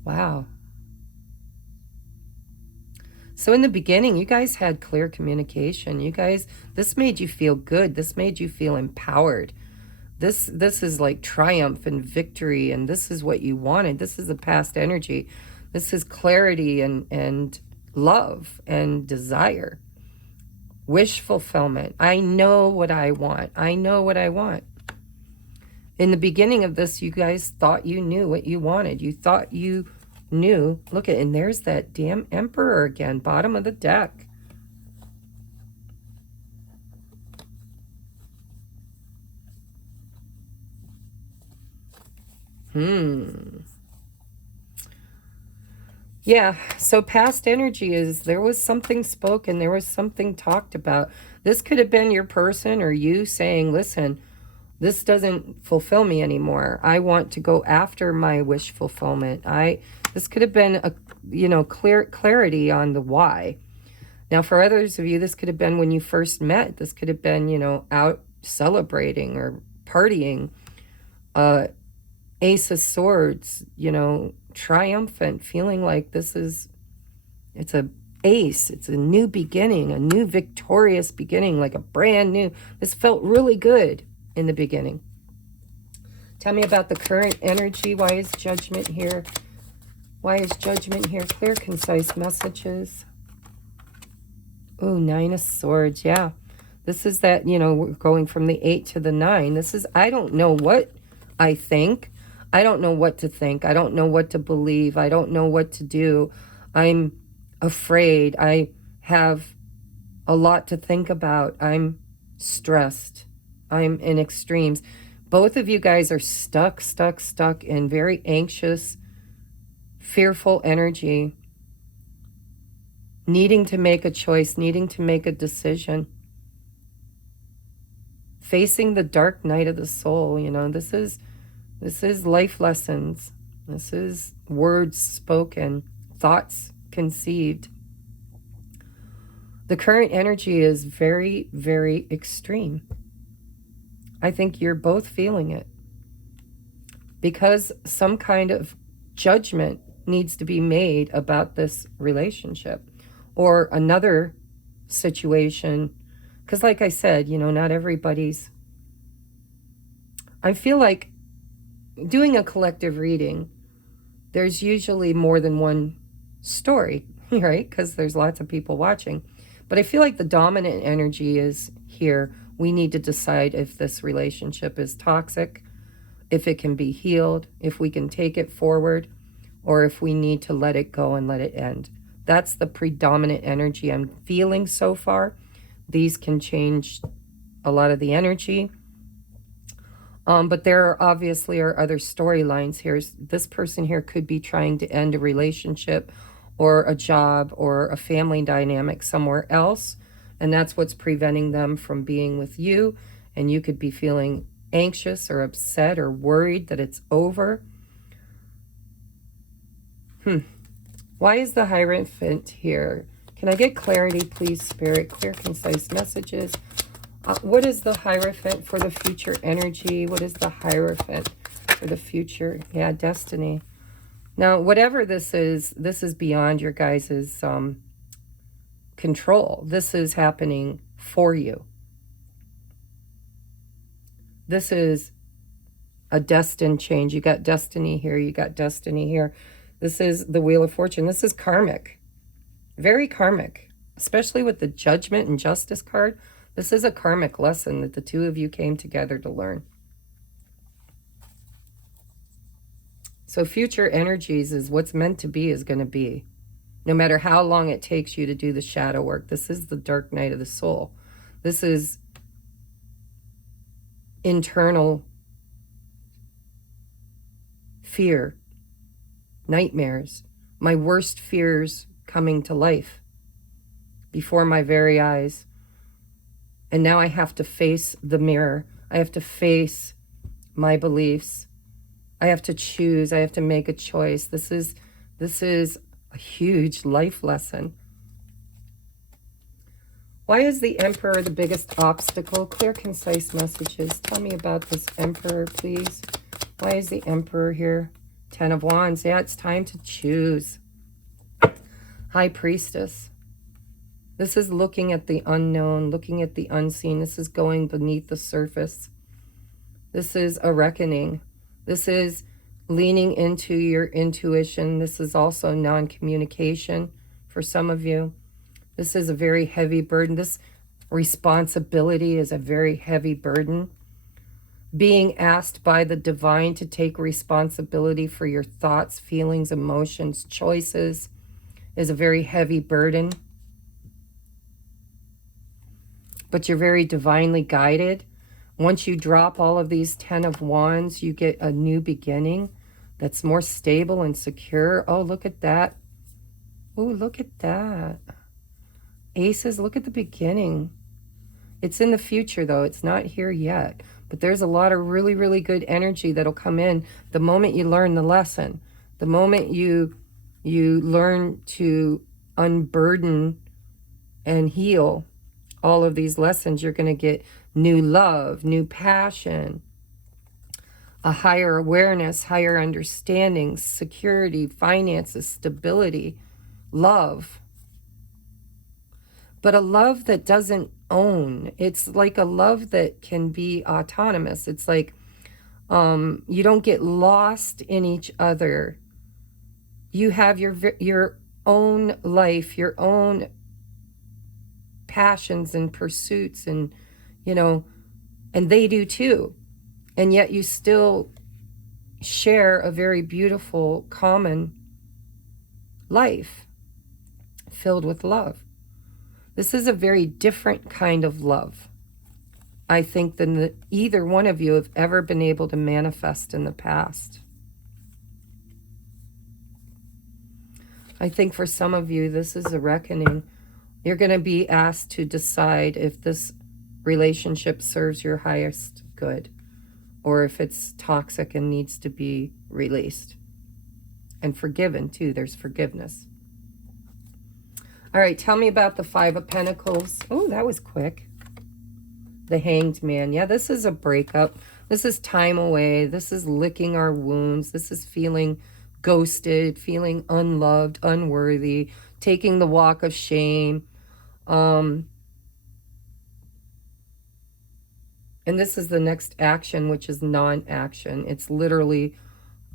Wow. So in the beginning, you guys had clear communication. You guys, this made you feel good. This made you feel empowered. This is like triumph and victory, and this is what you wanted. This is the past energy. This is clarity and love and desire. Wish fulfillment. I know what I want. I know what I want. In the beginning of this, you guys thought you knew what you wanted. You thought you knew. Look at, and there's that damn Emperor again, bottom of the deck. Yeah, so past energy is there was something spoken, there was something talked about. This could have been your person or you saying, listen, this doesn't fulfill me anymore. I want to go after my wish fulfillment. This could have been a, you know, clarity on the why. Now, for others of you, this could have been when you first met. This could have been, you know, out celebrating or partying. Ace of Swords, you know, triumphant, feeling like it's a ace. It's a new beginning, a new victorious beginning, like a brand new. This felt really good in the beginning. Tell me about the current energy. Why is Judgment here? Why is Judgment here? Clear, concise messages. Oh, Nine of Swords. Yeah. This is that, you know, we're going from the 8 to the 9. This is, I don't know what I think. I don't know what to think. I don't know what to believe. I don't know what to do. I'm afraid. I have a lot to think about. I'm stressed. I'm in extremes. Both of you guys are stuck in very anxious, fearful energy, needing to make a choice, needing to make a decision, facing the dark night of the soul. You know, this is life lessons. This is words spoken, thoughts conceived. The current energy is very, very extreme. I think you're both feeling it because some kind of judgment needs to be made about this relationship or another situation. Because like I said, you know, not everybody's... I feel like doing a collective reading, there's usually more than one story, right? Because there's lots of people watching. But I feel like the dominant energy is here. We need to decide if this relationship is toxic, if it can be healed, if we can take it forward, or if we need to let it go and let it end. That's the predominant energy I'm feeling so far. These can change a lot of the energy. But there obviously are other storylines here. This person here could be trying to end a relationship or a job or a family dynamic somewhere else. And that's what's preventing them from being with you. And you could be feeling anxious or upset or worried that it's over. Why is the Hierophant here? Can I get clarity, please, Spirit? Clear, concise messages. What is the Hierophant for the future energy? What is the Hierophant for the future? Yeah, destiny. Now, whatever this is beyond your guys' control. This is happening for you. This is a destined change. You got destiny here. You got destiny here. This is the Wheel of Fortune. This is karmic. Very karmic. Especially with the Judgment and Justice card. This is a karmic lesson that the two of you came together to learn. So future energies is what's meant to be is going to be. No matter how long it takes you to do the shadow work. This is the dark night of the soul. This is internal fear, nightmares, my worst fears coming to life before my very eyes. And now I have to face the mirror. I have to face my beliefs. I have to choose. I have to make a choice. This is a huge life lesson. Why is the Emperor the biggest obstacle? Clear, concise messages. Tell me about this Emperor, please. Why is the Emperor here? 10 of Wands. Yeah, it's time to choose. High Priestess. This is looking at the unknown, looking at the unseen. This is going beneath the surface. This is a reckoning. This is leaning into your intuition. This is also non-communication for some of you. This is a very heavy burden. This responsibility is a very heavy burden. Being asked by the divine to take responsibility for your thoughts, feelings, emotions, choices is a very heavy burden. But you're very divinely guided. Once you drop all of these 10 of Wands, you get a new beginning that's more stable and secure. Oh, look at that. Oh, look at that. Aces, look at the beginning. It's in the future, though. It's not here yet. But there's a lot of really, really good energy that'll come in the moment you learn the lesson. The moment you learn to unburden and heal all of these lessons, you're going to get new love, new passion, a higher awareness, higher understanding, security, finances, stability, love. But a love that doesn't own. It's like a love that can be autonomous. It's like you don't get lost in each other. You have your own life, your own passions and pursuits, and and they do too. And yet you still share a very beautiful common life filled with love. This is a very different kind of love, I think, than either one of you have ever been able to manifest in the past. I think for some of you, this is a reckoning. You're going to be asked to decide if this relationship serves your highest good or if it's toxic and needs to be released. And forgiven, too. There's forgiveness. All right, tell me about the 5 of Pentacles. Oh, that was quick. The Hanged Man. Yeah, this is a breakup. This is time away. This is licking our wounds. This is feeling ghosted, feeling unloved, unworthy, taking the walk of shame. And this is the next action, which is non-action. It's literally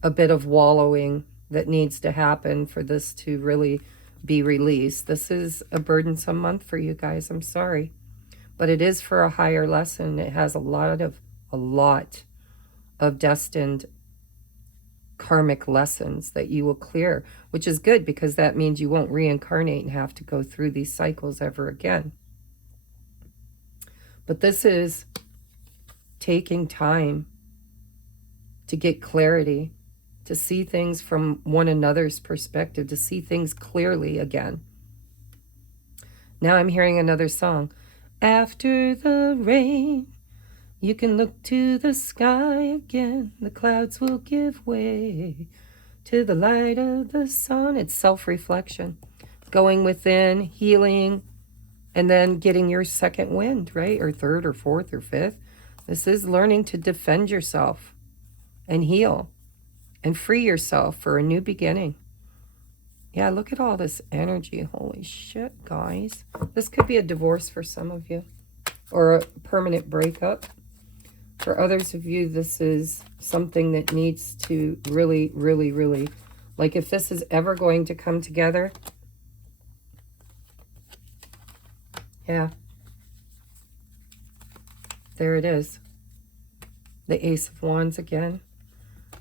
a bit of wallowing that needs to happen for this to really be released. This is a burdensome month for you guys. I'm sorry. But it is for a higher lesson. It has a lot of destined karmic lessons that you will clear, which is good because that means you won't reincarnate and have to go through these cycles ever again. But this is taking time to get clarity, to see things from one another's perspective, to see things clearly again. Now I'm hearing another song. After the rain, you can look to the sky again. The clouds will give way to the light of the sun. It's self-reflection. Going within, healing, and then getting your second wind, right? Or third or fourth or fifth. This is learning to defend yourself and heal and free yourself for a new beginning. Yeah, look at all this energy. Holy shit, guys. This could be a divorce for some of you or a permanent breakup. For others of you, this is something that needs to really, really, really, like if this is ever going to come together, yeah, there it is. The Ace of Wands again.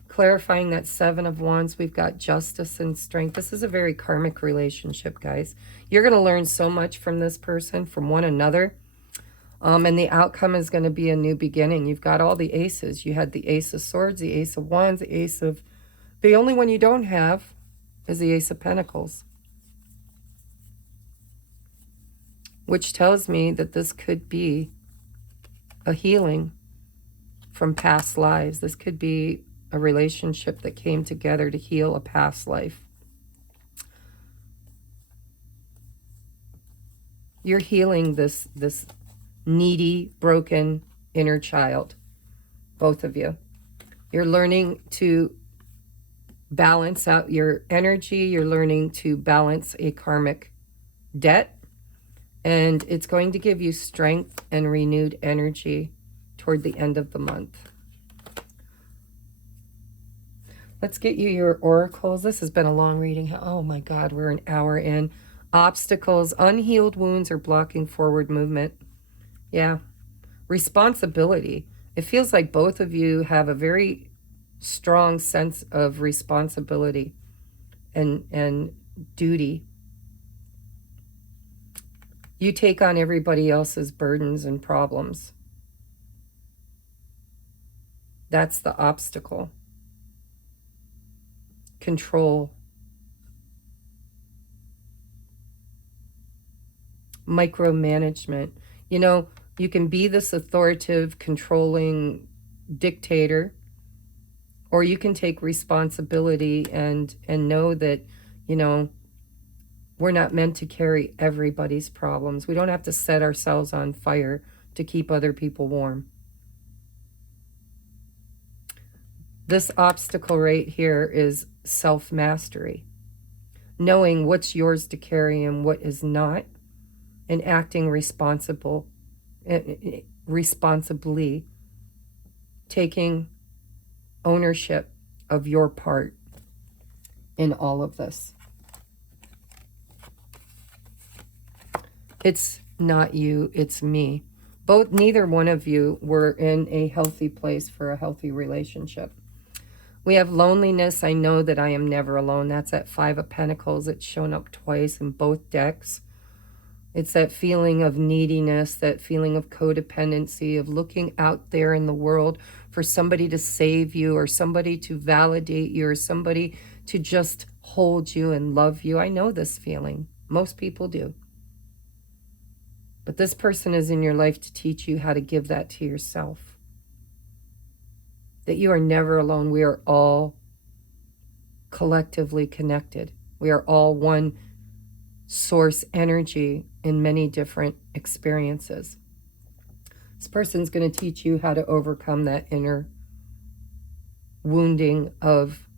Clarifying that 7 of Wands, we've got justice and strength. This is a very karmic relationship, guys. You're going to learn so much from this person, from one another. And the outcome is going to be a new beginning. You've got all the aces. You had the Ace of Swords, the Ace of Wands, the Ace of... The only one you don't have is the Ace of Pentacles, which tells me that this could be a healing from past lives. This could be a relationship that came together to heal a past life. You're healing this needy, broken inner child, both of you. You're learning to balance out your energy. You're learning to balance a karmic debt. And it's going to give you strength and renewed energy toward the end of the month. Let's get you your oracles. This has been a long reading. Oh my God, we're an hour in. Obstacles, unhealed wounds are blocking forward movement. Yeah. Responsibility. It feels like both of you have a very strong sense of responsibility and duty. You take on everybody else's burdens and problems. That's the obstacle. Control. Micromanagement. You know, you can be this authoritative, controlling dictator, or you can take responsibility and know that, you know, we're not meant to carry everybody's problems. We don't have to set ourselves on fire to keep other people warm. This obstacle right here is self-mastery. Knowing what's yours to carry and what is not, and acting responsibly, taking ownership of your part in all of this. It's not you, it's me. Neither one of you were in a healthy place for a healthy relationship. We have loneliness. I know that I am never alone. That's that Five of Pentacles. It's shown up twice in both decks. It's that feeling of neediness, that feeling of codependency, of looking out there in the world for somebody to save you, or somebody to validate you, or somebody to just hold you and love you. I know this feeling. Most people do. But this person is in your life to teach you how to give that to yourself. That you are never alone. We are all collectively connected. We are all one source energy in many different experiences. This person's going to teach you how to overcome that inner wounding of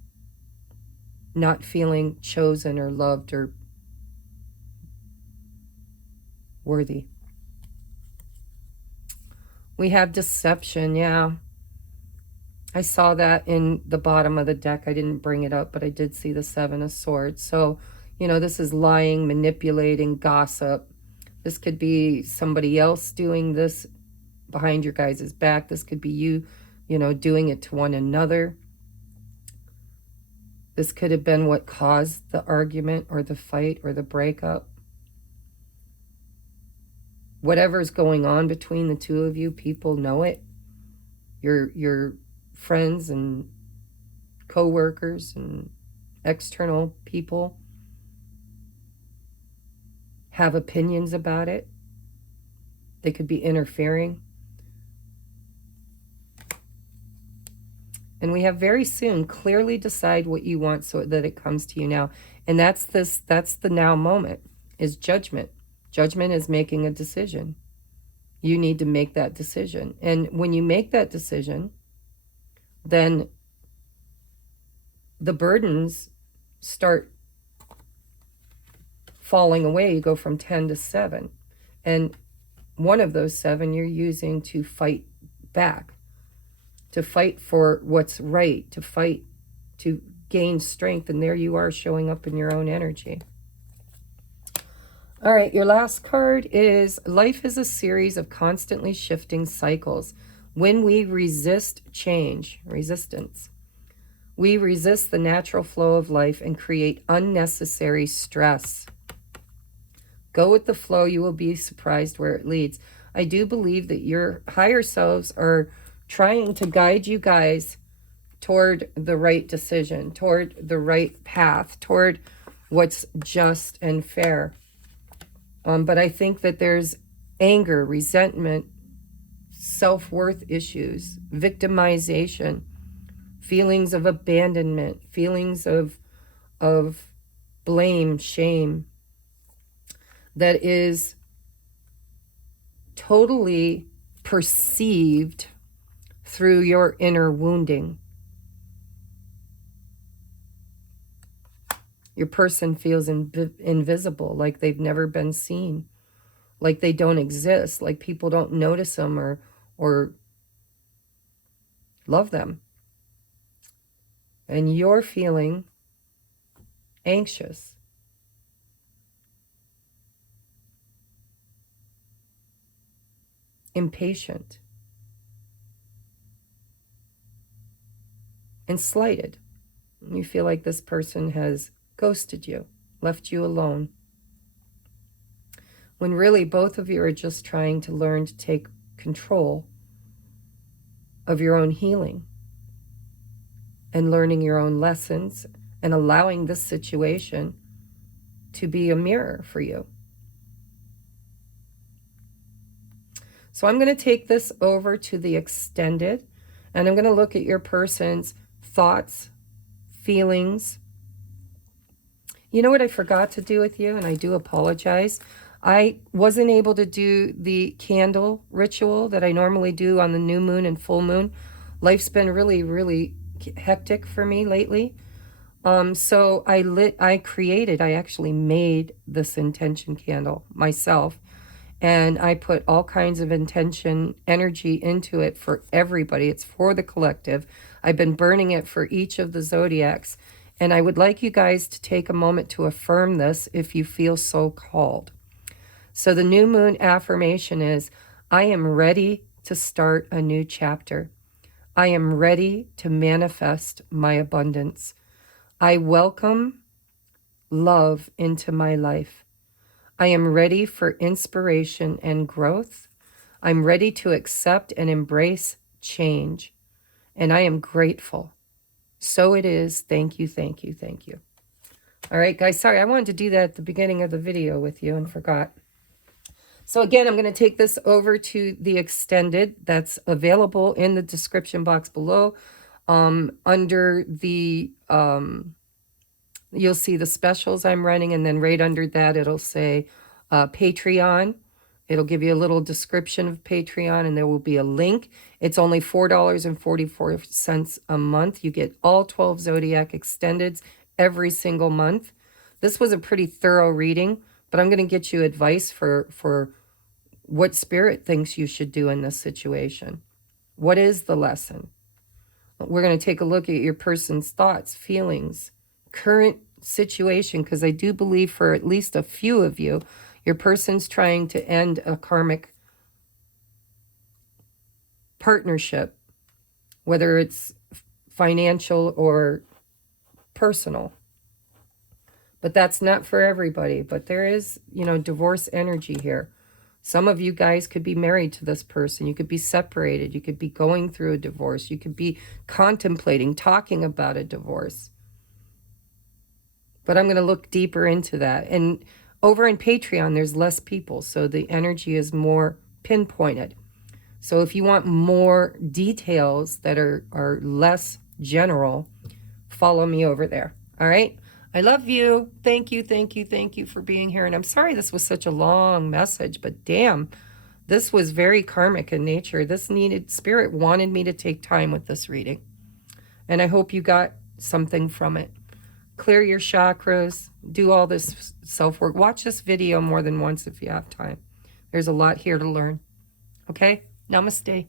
not feeling chosen or loved or worthy. We have deception, yeah. I saw that in the bottom of the deck. I didn't bring it up, but I did see the Seven of Swords. So, you know, this is lying, manipulating, gossip. This could be somebody else doing this behind your guys' back. This could be you, you know, doing it to one another. This could have been what caused the argument or the fight or the breakup. Whatever's going on between the two of you, people know it. Your friends and co-workers and external people have opinions about it. They could be interfering. And we have very soon, clearly decide what you want so that it comes to you now. And that's the now moment, is judgment. Judgment is making a decision. You need to make that decision. And when you make that decision, then the burdens start falling away. You go from 10 to 7. And one of those 7 you're using to fight back, to fight for what's right, to fight to gain strength. And there you are showing up in your own energy. All right, your last card is life is a series of constantly shifting cycles. When we resist change, resistance, we resist the natural flow of life and create unnecessary stress. Go with the flow. You will be surprised where it leads. I do believe that your higher selves are trying to guide you guys toward the right decision, toward the right path, toward what's just and fair. But I think that there's anger, resentment, self-worth issues, victimization, feelings of abandonment, feelings of blame, shame, that is totally perceived through your inner wounding. Your person feels invisible, like they've never been seen, like they don't exist, like people don't notice them or love them. And you're feeling anxious, impatient, and slighted. You feel like this person has ghosted you, left you alone, when really both of you are just trying to learn to take control of your own healing and learning your own lessons and allowing this situation to be a mirror for you. So I'm going to take this over to the extended, and I'm going to look at your person's thoughts, feelings. You know what I forgot to do with you, and I do apologize. I wasn't able to do the candle ritual that I normally do on the new moon and full moon. Life's been really, really hectic for me lately. So I actually made this intention candle myself, and I put all kinds of intention energy into it for everybody. It's for the collective. I've been burning it for each of the zodiacs, and I would like you guys to take a moment to affirm this if you feel so called. So the new moon affirmation is, I am ready to start a new chapter. I am ready to manifest my abundance. I welcome love into my life. I am ready for inspiration and growth. I'm ready to accept and embrace change. And I am grateful. So it is. Thank you, thank you, thank you. All right, guys. Sorry, I wanted to do that at the beginning of the video with you and forgot. So again, I'm going to take this over to the extended. That's available in the description box below. Under the... you'll see the specials I'm running, and then right under that it'll say Patreon. It'll give you a little description of Patreon, and there will be a link. It's only $4.44 a month. You get all 12 Zodiac Extendeds every single month. This was a pretty thorough reading, but I'm going to get you advice for what Spirit thinks you should do in this situation. What is the lesson? We're going to take a look at your person's thoughts, feelings, current situation, because I do believe for at least a few of you, your person's trying to end a karmic partnership, whether it's financial or personal. But that's not for everybody. But there is, divorce energy here. Some of you guys could be married to this person. You could be separated. You could be going through a divorce. You could be contemplating, talking about a divorce. But I'm going to look deeper into that. And over in Patreon, there's less people, so the energy is more pinpointed. So if you want more details that are less general, follow me over there. All right? I love you. Thank you, thank you, thank you for being here. And I'm sorry this was such a long message, but damn, this was very karmic in nature. Spirit wanted me to take time with this reading. And I hope you got something from it. Clear your chakras, do all this self-work. Watch this video more than once if you have time. There's a lot here to learn. Okay? Namaste.